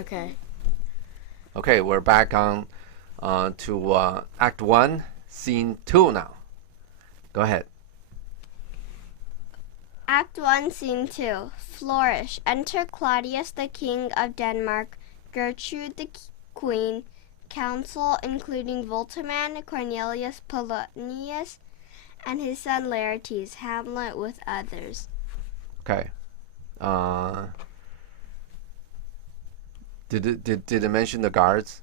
Okay. Okay, we're back on to Act 1, Scene 2 now. Go ahead. Act 1, Scene 2. Flourish. Enter Claudius, the King of Denmark, Gertrude, the Queen, council including Voltaman, Cornelius, Polonius, and his son Laertes, Hamlet with others. Okay. Did it mention the guards?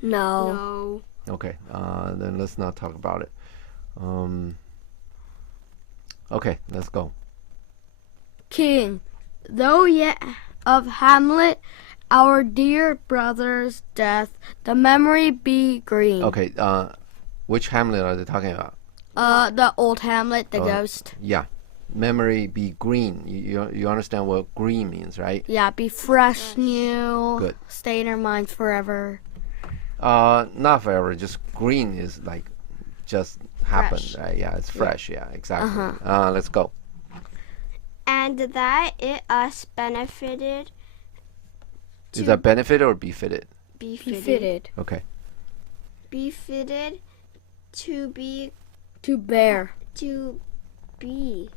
No. Okay. Then let's not talk about it. Okay, let's go. King, though yet of Hamlet, our dear brother's death, the memory be green. Okay. Which Hamlet are they talking about? The old Hamlet, the ghost. Yeah. Memory be green. You understand what green means, right? Yeah, be fresh, new. Good. Stay in our minds forever. Not forever. Just green is like just happened, Fresh. right? Yeah, it's fresh. Yeah, exactly. Let's go. And that it us benefited Is that benefit or befitted? Befitted. Okay. Befitted to be To bear. to be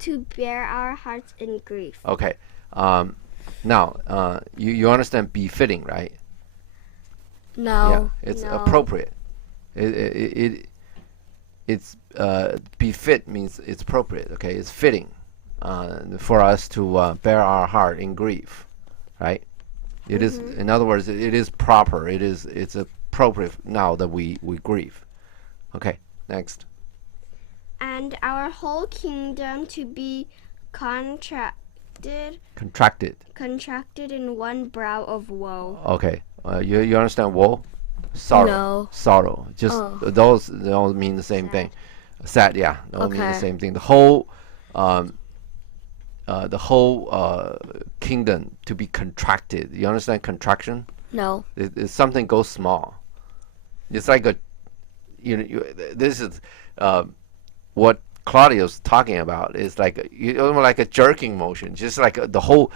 to bear our hearts in grief. Okay. Now, you understand befitting, right? No. Yeah, it's No. appropriate. It's befit means it's appropriate. Okay, it's fitting for us to bear our heart in grief, right? It is, in other words, it is proper. It's appropriate now that we grieve. Okay, next. And our whole kingdom to be contracted in one brow of woe. Okay, you understand woe? Sorrow. No. Sorrow. Just those they all mean the same thing. Sad, yeah. They all mean the Okay. same thing. The whole kingdom to be contracted. You understand contraction? No. It's something goes small. It's like this is what Claudius talking about. Is like like a jerking motion, just like the whole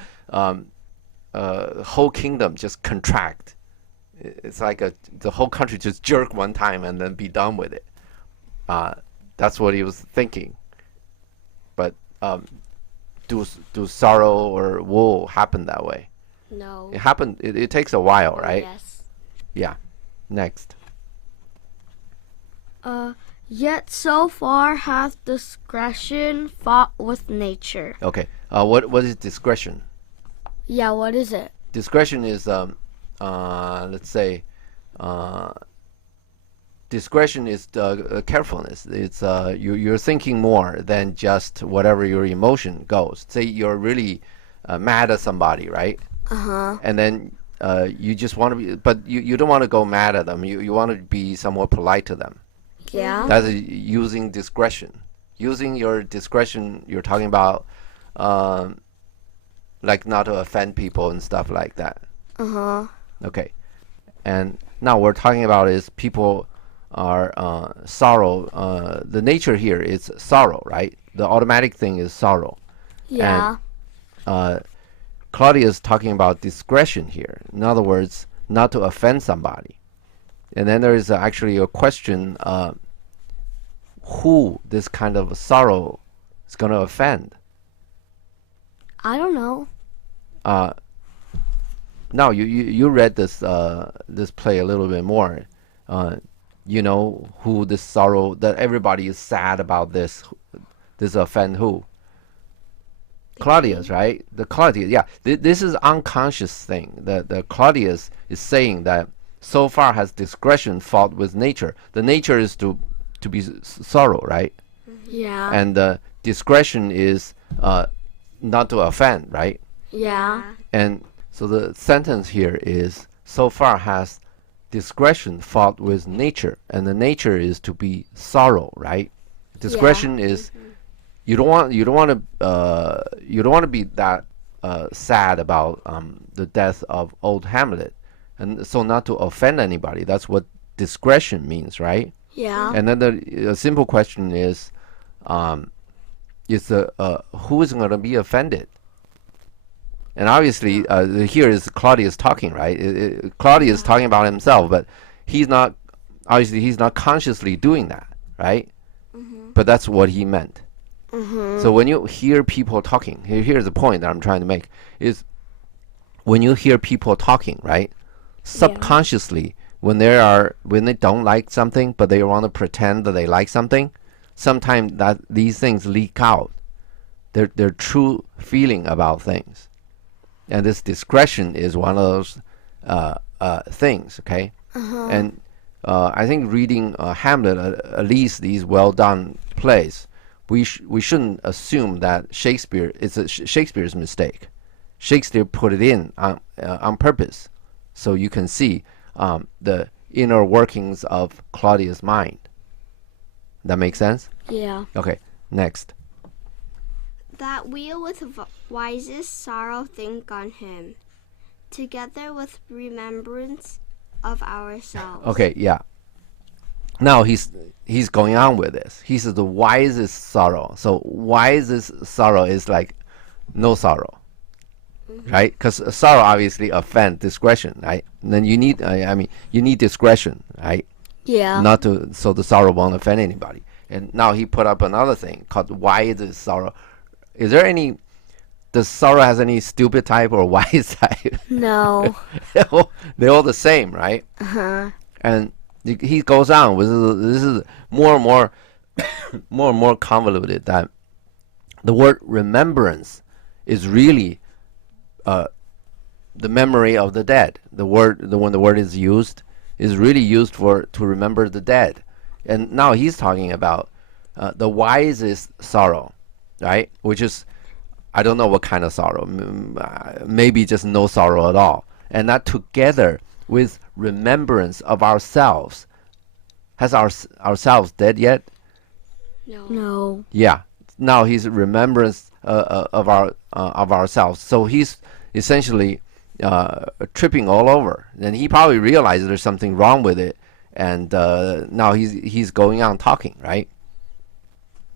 kingdom just contract. It's like the whole country just jerk one time and then be done with it. That's what he was thinking. But do sorrow or woe happen that way? No. It happened. It takes a while, right? Yes. Yeah. Next. Yet so far hath discretion fought with nature. Okay. What is discretion? Yeah, what is it? Discretion is let's say discretion is carefulness. It's you're thinking more than just whatever your emotion goes. Say you're really mad at somebody, right? And then you just want to be, but you don't want to go mad at them. You want to be somewhat polite to them. Yeah. That's using discretion. Using your discretion, you're talking about like not to offend people and stuff like that. Okay. And now we're talking about is people are sorrow. The nature here is sorrow, right? The automatic thing is sorrow. Yeah. And Claudius is talking about discretion here. In other words, not to offend somebody. And then there is actually a question, who this kind of sorrow is going to offend. I don't know. Now you read this play a little bit more. You know who this sorrow that everybody is sad about this offend who? Claudius, right? The Claudius, yeah. This is unconscious thing. The Claudius is saying that so far has discretion fought with nature. The nature is to be sorrow, right? Yeah. And discretion is not to offend, right? Yeah. And so the sentence here is so far has discretion fought with nature, and the nature is to be sorrow, right? Discretion is you don't want to be that sad about the death of old Hamlet, and so not to offend anybody. That's what discretion means, right? Yeah. And then the simple question is who is going to be offended? And obviously, here is Claudius talking, right? Claudius is talking about himself, but he's not, obviously, he's not consciously doing that, right? But that's what he meant. So when you hear people talking, here's the point that I'm trying to make, is when you hear people talking, right? Subconsciously, when they don't like something, but they want to pretend that they like something, sometimes that these things leak out. Their true feeling about things. And this discretion is one of those things, okay? And I think reading Hamlet, at least these well-done plays, we shouldn't assume that Shakespeare is Shakespeare's mistake. Shakespeare put it in on purpose, so you can see the inner workings of Claudius' mind. That makes sense? Yeah. Okay, next. That we with wisest sorrow think on him, together with remembrance of ourselves. Okay, yeah. Now he's going on with this. He says the wisest sorrow. So wisest sorrow is like no sorrow, right? Because sorrow obviously offends discretion, right? And then you need, you need discretion, right? Yeah. Not to, so the sorrow won't offend anybody. And now he put up another thing called wisest sorrow. Is there any? Does sorrow has any stupid type or wise type? No. They're all the same, right? And he goes on with this is more and more more and more convoluted, that the word remembrance is really the memory of the dead. When the word is used is really used to remember the dead. And now he's talking about the wisest sorrow, right? Which is, I don't know what kind of sorrow, maybe just no sorrow at all. And that together with remembrance of ourselves. Has ourselves dead yet? No. Yeah. Now he's remembrance of ourselves. So he's essentially tripping all over, and he probably realizes there's something wrong with it, and now he's going on talking, right?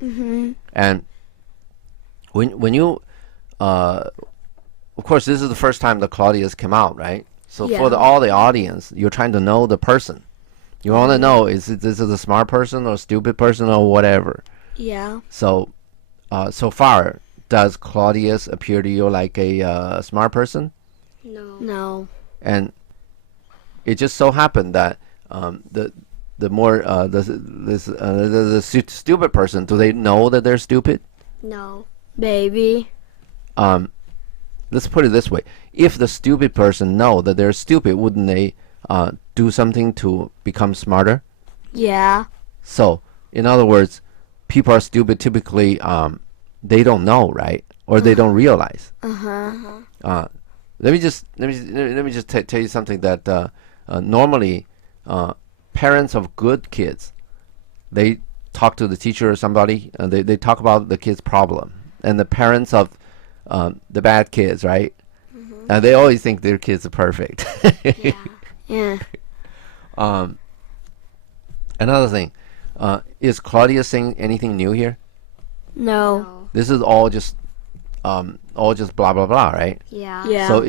And when you of course, this is the first time that Claudius came out, right? So for all the audience, you're trying to know the person. You want to know, this is a smart person or a stupid person or whatever. Yeah. So, so far, does Claudius appear to you like a smart person? No. And it just so happened that the more the stupid person, do they know that they're stupid? No. Maybe. Let's put it this way: if the stupid person know that they're stupid, wouldn't they do something to become smarter? Yeah. So, in other words, people are stupid typically. They don't know, right? Or they don't realize. Let me just tell you something that normally parents of good kids, they talk to the teacher or somebody, and they talk about the kid's problem, and the parents of the bad kids, right? And they always think their kids are perfect. Yeah. Another thing, is Claudius saying anything new here? No. This is all just blah blah blah, right? Yeah. Yeah. So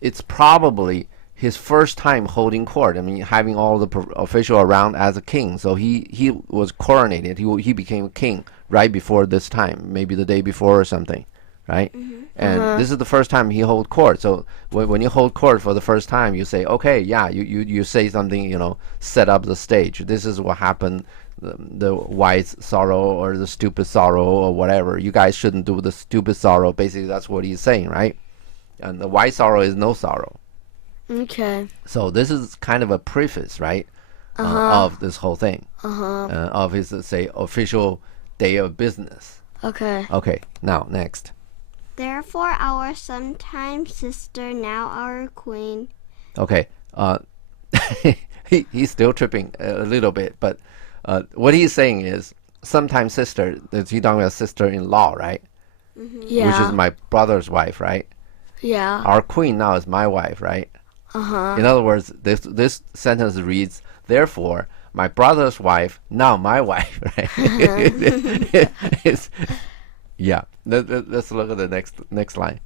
it's probably his first time holding court. I mean, having all the official around as a king. So he was coronated. He became king right before this time, maybe the day before or something, right? And this is the first time he hold court. So when you hold court for the first time, you say, okay, yeah, you say something, set up the stage. This is what happened. The wise sorrow or the stupid sorrow or whatever. You guys shouldn't do the stupid sorrow. Basically, that's what he's saying, right? And the wise sorrow is no sorrow. Okay. So this is kind of a preface, right, of this whole thing, of his, say, official day of business. Okay. Okay, now next. Therefore, our sometime sister, now our queen. Okay, he's still tripping a little bit, but what he's saying is, sometime sister, he's talking about sister-in-law, right? Yeah. Which is my brother's wife, right? Yeah. Our queen now is my wife, right? In other words, this sentence reads, therefore, my brother's wife, now my wife, right? Yeah. Let's look at the next line.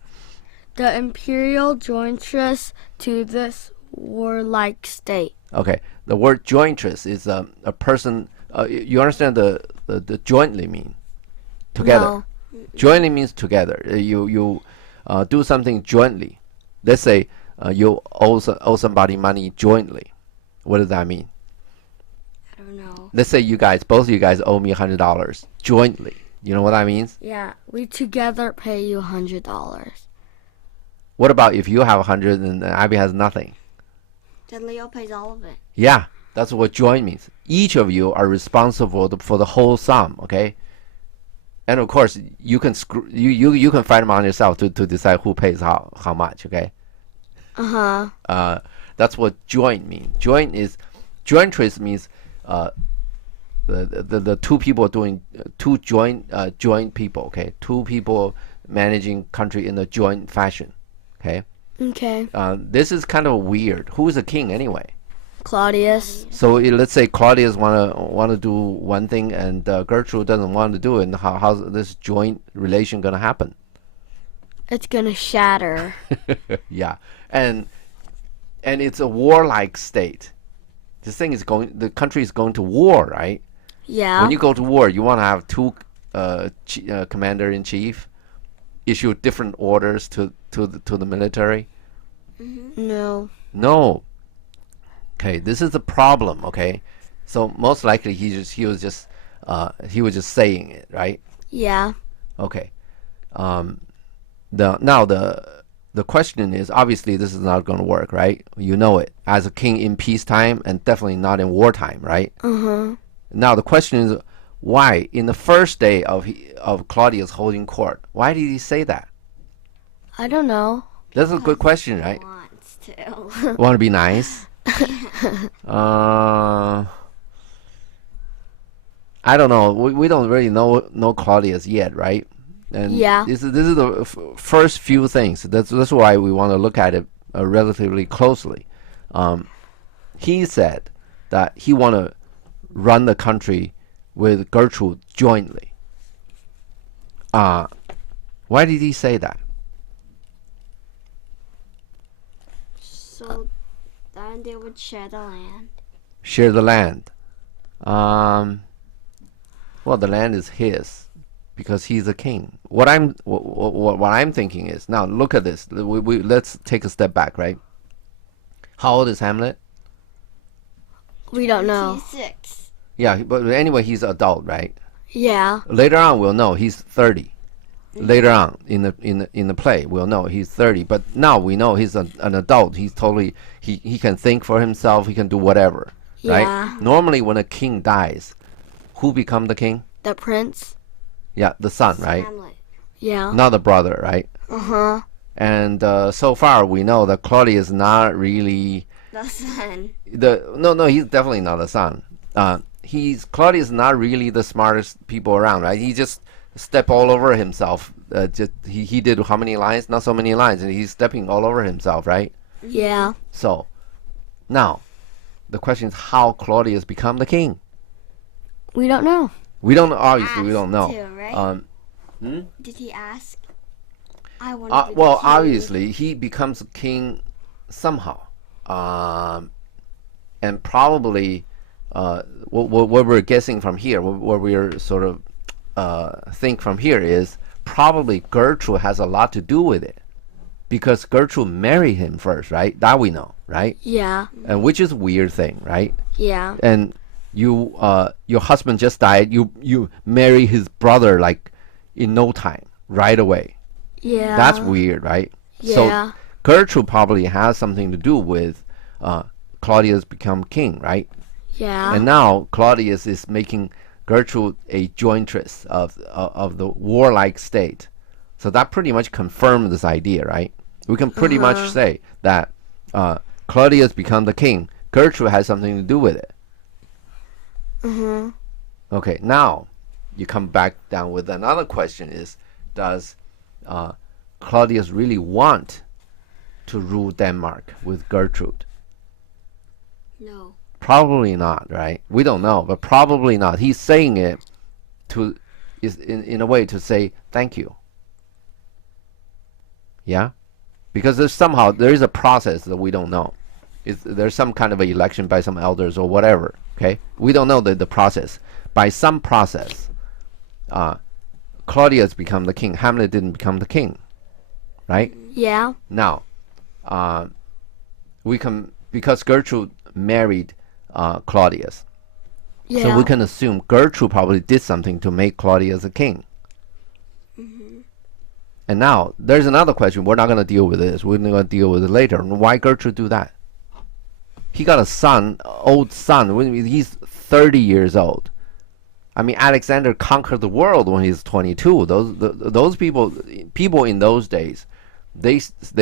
The Imperial jointress to this warlike state. Okay, the word jointress is a person. You understand the jointly mean together. No. Jointly means together. You do something jointly. Let's say you owe somebody money jointly. What does that mean? I don't know. Let's say both of you guys owe me $100 jointly. You know what that means? Yeah, we together pay you $100. What about if you have 100 and Abby has nothing? Then Leo pays all of it. Yeah, that's what joint means. Each of you are responsible for the whole sum. Okay. And of course, you can you can fight among yourself to decide who pays how much. Okay. That's what joint means. Jointress means the two people doing two joint people. Okay, two people managing country in a joint fashion. Okay. Okay. This is kind of weird. Who is the king anyway? Claudius. So let's say Claudius wanna do one thing and Gertrude doesn't want to do it. And how's this joint relation gonna happen? It's gonna shatter. Yeah, and it's a warlike state. The country is going to war, right? Yeah. When you go to war, you want to have two commander in chief issue different orders to the military. No. No. Okay, this is the problem. Okay, so most likely he was just saying it, right? Yeah. Okay. The question is, obviously this is not going to work, right? You know it. As a king in peacetime and definitely not in wartime, right? Now the question is, why in the first day of Claudius holding court, why did he say that? I don't know. That's a good question, right? Wants to. Want to be nice? I don't know. We don't really know Claudius yet, right? And Yeah. This is the first few things. That's why we want to look at it relatively closely. He said that he want to run the country with Gertrude jointly. Why did he say that? So then they would share the land. Share the land. Well, the land is his because he's a king. What I'm thinking is, now look at this. Let's take a step back, right? How old is Hamlet? We don't know. 26. Yeah, but anyway, he's adult, right? Yeah. Later on, we'll know he's 30. Later on in the play, we'll know he's 30. But now we know he's an adult. He's totally he can think for himself. He can do whatever, right? Yeah. Normally, when a king dies, who become the king? The prince. Yeah, the son, right? Hamlet. Yeah. Not the brother, right? And so far, we know that Claudius is not really The son. no. He's definitely not the son. Claudius is not really the smartest people around, right? He just step all over himself. He did how many lines? Not so many lines, and he's stepping all over himself, right? Yeah. So now the question is, how Claudius become the king? We don't know. We don't obviously we don't Asked know. to, right? Did he ask? I want to be the Well, king. obviously he becomes king somehow, and probably what we're guessing from here, what we're sort of think from here is probably Gertrude has a lot to do with it, because Gertrude married him first, right? That we know, right? Yeah. And which is a weird thing, right? Yeah. And your husband just died. You marry his brother like in no time, right away. Yeah. That's weird, right? Yeah. So Gertrude probably has something to do with Claudius become king, right? Yeah. And now Claudius is making Gertrude a jointress of the warlike state. So that pretty much confirms this idea, right? We can pretty much say that Claudius become the king. Gertrude has something to do with it. Okay, now you come back down with another question is, does Claudius really want to rule Denmark with Gertrude? No. Probably not, right? We don't know, but probably not. He's saying it in a way to say thank you. Yeah? because there is a process that we don't know. There's some kind of an election by some elders or whatever. Okay, we don't know the process. By some process, Claudius become the king. Hamlet didn't become the king, right? Yeah. Now, because Gertrude married Claudius, Yeah. so we can assume Gertrude probably did something to make Claudius a king. And now there's another question. We're not going to deal with this. We're going to deal with it later. Why Gertrude do that? He got a son, old son. He's 30 years old. I mean, Alexander conquered the world when he's 22. Those people in those days, they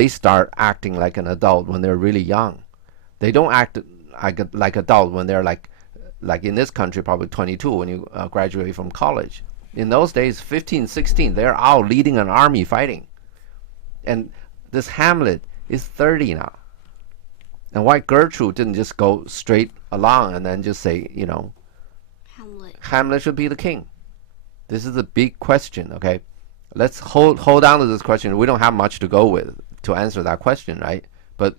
start acting like an adult when they're really young. They don't act like adult when they're like in this country, probably 22 when you graduate from college. In those days, 15, 16, they're out leading an army fighting. And this Hamlet is 30 now. And why Gertrude didn't just go straight along and then just say, Hamlet should be the king? This is a big question, okay? Let's hold on to this question. We don't have much to go with to answer that question, right? But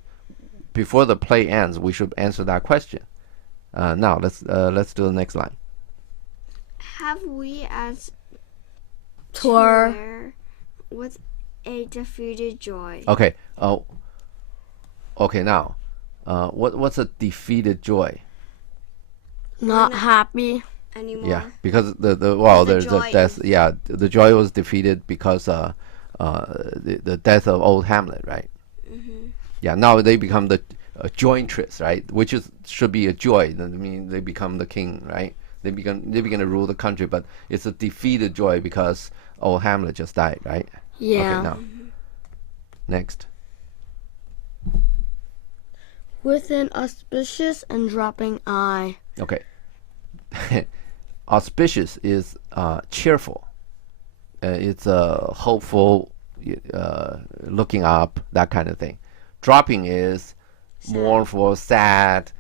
before the play ends, we should answer that question. Now, let's do the next line. Have we as Tour. with a defeated joy. Okay. Okay. Now, what's a defeated joy? Not happy. Anymore. Yeah, because there's joy a death. Yeah, the joy was defeated because the death of old Hamlet, right? Yeah. Now they become the jointress, right? Which should be a joy. I mean, they become the king, right? They begin to rule the country, but it's a defeated joy because old Hamlet just died, right? Yeah. Okay, now, next. With an auspicious and dropping eye. Okay. Auspicious is cheerful. It's hopeful, looking up, that kind of thing. Dropping is mournful, sad,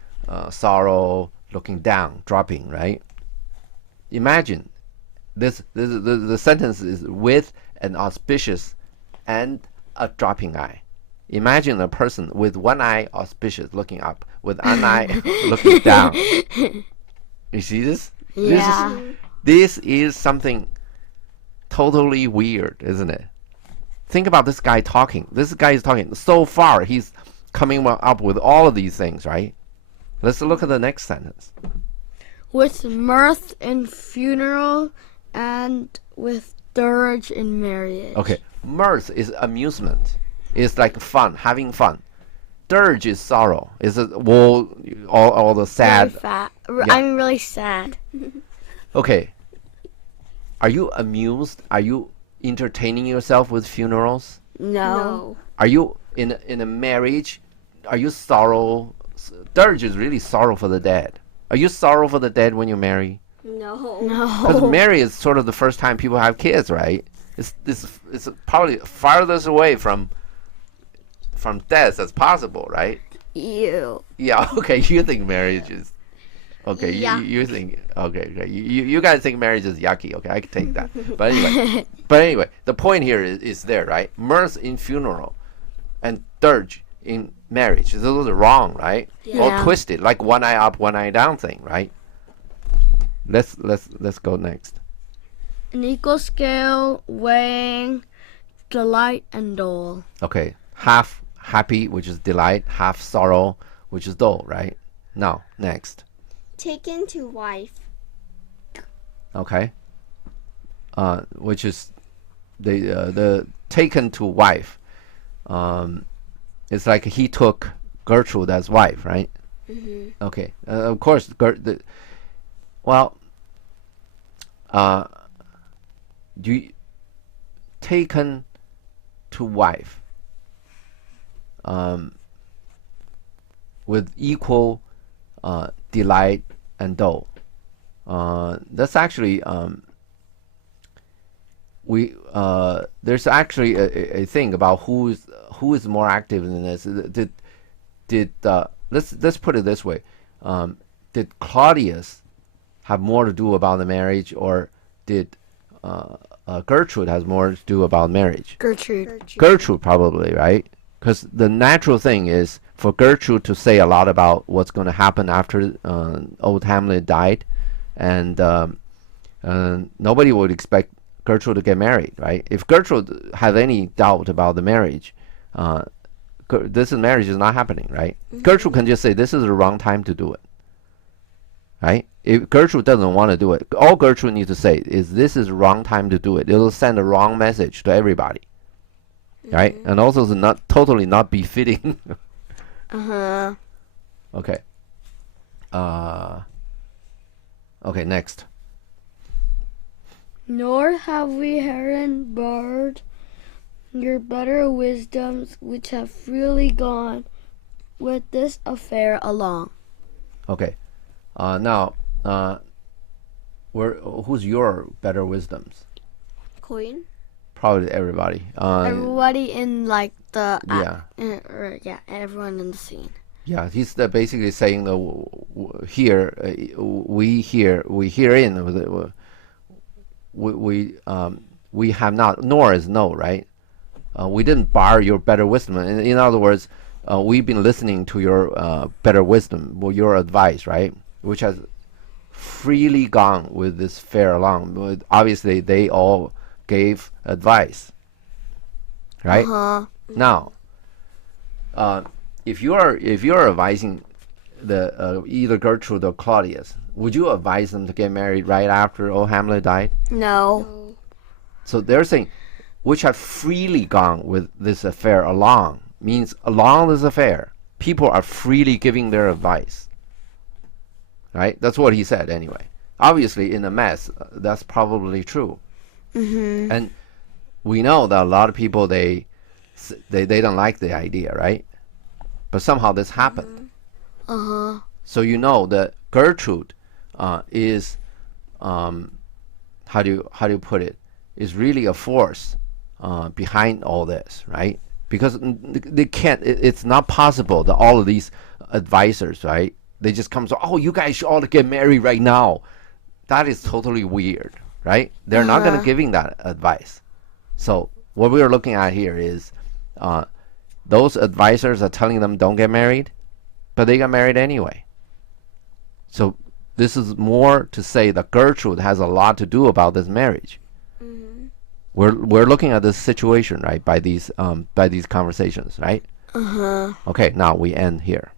sorrow, looking down, dropping, right? Imagine the sentence is with an auspicious and a dropping eye. Imagine a person with one eye auspicious looking up, with an eye looking down. You see this? Yeah. This is something totally weird, isn't it? Think about this guy talking. This guy is talking. So far, he's coming up with all of these things, right? Let's look at the next sentence. With mirth in funeral and with dirge in marriage. Okay, mirth is amusement. It's like fun, having fun. Dirge is sorrow. Is it all the sad? Really fat. Yeah. I'm really sad. Okay. Are you amused? Are you entertaining yourself with funerals? No. Are you in a marriage? Are you sorrow? Dirge is really sorrow for the dead. Are you sorrow for the dead when you marry? No. Because No. marry is sort of the first time people have kids, right? It's probably farthest away from death as possible, right? Ew. Yeah. Okay. You think marriage is okay? Yeah. You think okay? You guys think marriage is yucky? Okay, I can take that. But anyway, the point here is there, right? Mirth in funeral, and dirge in marriage. Those are wrong, right? Yeah. All twisted, like one eye up, one eye down thing, right? Let's go next. An equal scale weighing delight and dole. Okay, half happy, which is delight, half sorrow, which is dole, right? Now, next. Taken to wife. Okay. Which is the taken to wife. It's like he took Gertrude as wife, right? Okay. Of course, you taken to wife with equal delight and dole. That's actually there's actually a thing about who is more active in this. Let's put it this way: did Claudius have more to do about the marriage, or did Gertrude has more to do about marriage? Gertrude. Gertrude probably, right? Because the natural thing is for Gertrude to say a lot about what's going to happen after old Hamlet died, and nobody would expect Gertrude to get married, right? If Gertrude had any doubt about the marriage, this marriage is not happening, right? Gertrude can just say this is the wrong time to do it, right? If Gertrude doesn't want to do it, all Gertrude needs to say is this is the wrong time to do it. It'll send a wrong message to everybody, right? And also it's not totally not befitting. Okay. Okay, next. Nor have we borrowed your better wisdoms, which have freely gone with this affair along. Okay. Now, who's your better wisdoms? Queen. Probably everybody. Everybody in like the everyone in the scene. Yeah, he's basically saying here we herein we have not, nor is no, right? We didn't borrow your better wisdom. In other words, we've been listening to your better wisdom, your advice, right? Which has freely gone with this fair along. But obviously, they all gave advice, right? Now, if you're advising the either Gertrude or Claudius, would you advise them to get married right after old Hamlet died? No. So they're saying, which have freely gone with this affair along, means along this affair, people are freely giving their advice. Right? That's what he said anyway. Obviously, in a mess, that's probably true. And we know that a lot of people, they don't like the idea, right? But somehow this happened. So you know that Gertrude is, how do you put it, is really a force behind all this, right? Because they can't, it's not possible that all of these advisors, right, they just come, so, oh, you guys should all get married right now. That is totally weird, right? They're not going to giving that advice. So what we are looking at here is those advisors are telling them don't get married, but they got married anyway. So this is more to say that Gertrude has a lot to do about this marriage. We're looking at this situation, right, by these conversations, right? Okay, now we end here.